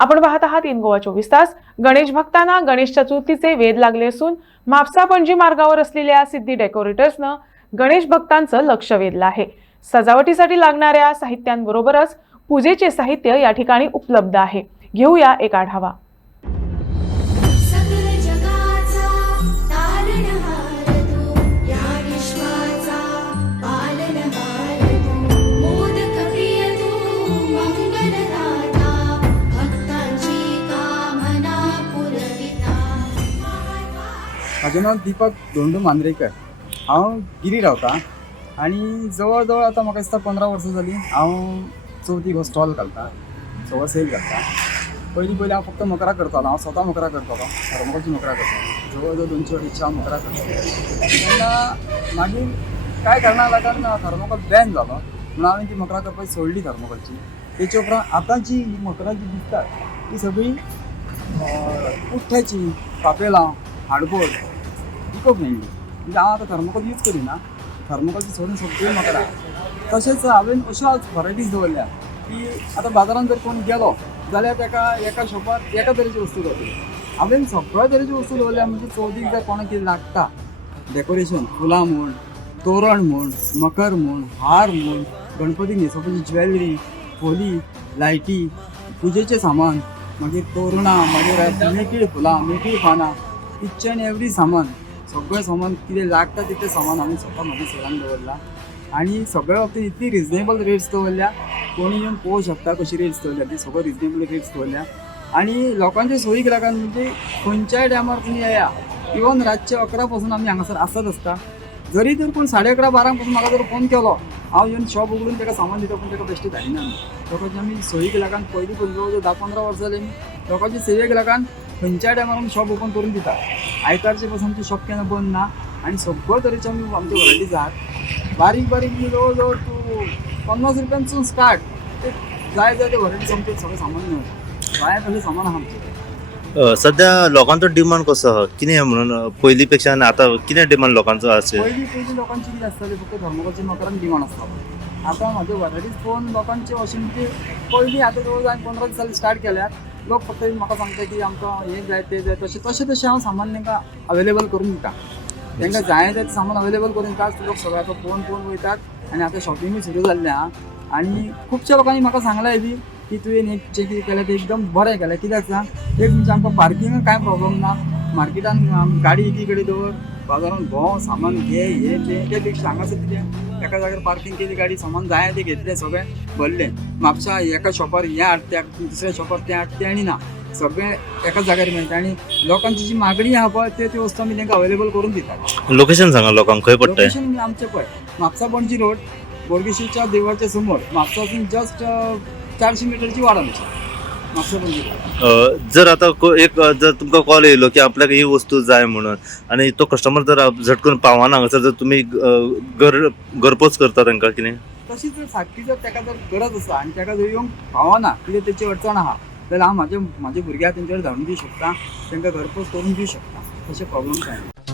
आपण पाहत आहात इन गोवा चोवीस तास. गणेश भक्तांना गणेश चतुर्थीचे वेध लागले असून म्हापसा पणजी मार्गावर असलेल्या सिद्धी डेकोरेटर्सनं गणेश भक्तांचं लक्ष वेधलं आहे. सजावटीसाठी लागणाऱ्या साहित्यांबरोबरच पूजेचे साहित्य या ठिकाणी उपलब्ध आहे. घेऊया एक आढावा. माझें नांव दिपक धोंडू मांद्रेकर. हांव गिरी रावतां. आनी जवळ जवळ आतां म्हाका दिसता पंदरा वर्सां जाली हांव चवथी हो स्टॉल घालता सगळो सेल घालता पयलीं पयलीं हांव फक्त मकरा करतालो हांव स्वता मकरा करतालो थर्मोकोलची मकरा करतालो जवळ जवळ दोनशे अडीचशे हांव मकरा करतालो तेन्ना मागीर कांय कारणां लागून थर्मोकोल बॅन जालो म्हणून हांवें ती मकरा करपाची सोडली थर्मोकोलची तेच्या उपरांत आतां जी मकरां जी दिसतात ती सगळीं उठ्ठ्याची पापेलां हाडबोड इको नाही. म्हणजे हांव आतां थर्मोकोल यूज करिना थर्मोकोलची सोडून सगळी म्हाका तशेंच हांवें अश्यो आज दवरल्या की आतां बाजारांत जर कोण गेलो जाल्यार ताका एका शॉपार एका तरेची वस्तू दवरली. हांवें सगळ्या तरेची वस्तू दवरल्या म्हणजे चवथीक जर कोणाक कितें लागता डेकोरेशन फुलां म्हूण तोरण म्हूण मकर म्हूण हार म्हूण गणपतीक न्हेसोवपाची ज्वेलरी फोली लायटी पुजेचें सामान मागीर तोरणां मागीर मेकळी फुलां मेकळी पानां इच एंड एवरी सामान. सगळें सामान कितें लागता तितलें सामान आम्ही स्वतः म्हाज्या सेलान दवरला आनी सगळ्या बाबतीत इतली रिजनेबल रेट्स दवरल्या कोणी येवन पळोवंक शकता कशी रेट्स दवरल्या ती सगळं रिजनेबल रेट्स दवरल्या आनी लोकांच्या सोयीक लागून म्हणजे खंयच्याय टायमार तुमी येया इवन रातचे अकरा पासून आमी हांगासर आसत आसता जरी तर कोण साडे अकरा बारांकपासून म्हाका जर फोन केलो हांव येवन शॉप उगडून ताका सामान दिता पूण ताका बेश्टी धाडिना लोकांची आमी सोयीक लागून पयलीं पयलीं जवळ जवळ धा पंदरा वर्सां जाली आमी सेवेक लागून खंयच्याय टायमार आमी शॉप ओपन करून दिता आयतारचे पासून आमचें शॉप बंद ना आनी सगळ्यो तरेचे आमी आमचे वरायटीज आहात बारीक बारीक जवळ जवळ तूं पन्नास रुपयांसून स्टार्ट ते जाय जाय ते वरायटीज आमचे सगळें सामान मेळटा जाय तशें सामान आहा आमचें अ, सध्या लोकांचो डिमांड कसो? आहा कितें म्हणून पयलीं पेक्षा आतां कितें डिमांड लोकांचो आसा पयलीं पयलीं लोकांची कितें आसताली फक्त धर्मकोलची मकरान डिमांड आसतालो आतां म्हाजे वरायटीज पळोवन लोकांचे अशें म्हणजे पयलीं आतां जवळ हांवें पंदरा दिसांनी स्टार्ट केल्यात. लोक फक्त म्हाका सांगता की आमकां हें जाय तें जाय तशें तशें तशें हांव सामान तांकां अवेलेबल करून दिता तांकां जाय तें सामान अवेलेबल करून दिता लोक सगळे आतां पळोवन पळोवन वयतात आनी आतां शॉपिंगूय सुरू जाल्लें आहा. आनी खुबश्या लोकांनी म्हाका सांगलाय बी की तुवें एक जें कितें केलें तें एकदम बरें केलें. कित्याक सांग एक म्हणजे आमकां पार्किंगाक कांय प्रॉब्लम ना? मार्केटान गाडी एकी कडेन दवर बाजारांत भोंव सामान घे हे तें त्या पेक्षा हांगासर कितें एका जाग्यार पार्किंग केली गाडी सामान जाय तें घेतलें सगळें भरलें. म्हापशा एका शॉपार हें हाड त्या दुसऱ्या शॉपार तें हाड तें आनी ना. सगळें एकाच जाग्यार मेळटा आनी लोकांची जी मागणी आहा पळय त्यो त्यो वस्तू आमी तांकां अवेलेबल करून दितात. लोकेशन सांगा लोकांक खंय पडटा लोकेशन म्हणजे आमचें पळय म्हापसा पणजी रोड बोडगेश्वरच्या देवळाच्या समोर. म्हापसासून जस्ट चारशे मिटरची वाड आमची. जर आतां एक जर तुमकां कॉल येयलो की आपल्याक ही वस्तू जाय म्हणून आनी तो कस्टमर जर झटकून पावना हांगासर जर तुमी घर घरपोच करता तांकां कितें तशी जर सारकी जर ताका जर गरज आसा आनी ताका जर येवंक पावना कितें तेची अडचण आहा जाल्यार हांव म्हाजे म्हाजे भुरग्याक तेंचे कडेन धाडून दिवं शकता तांकां घरपोच करून दिवं शकता तशें प्रॉब्लम कांय ना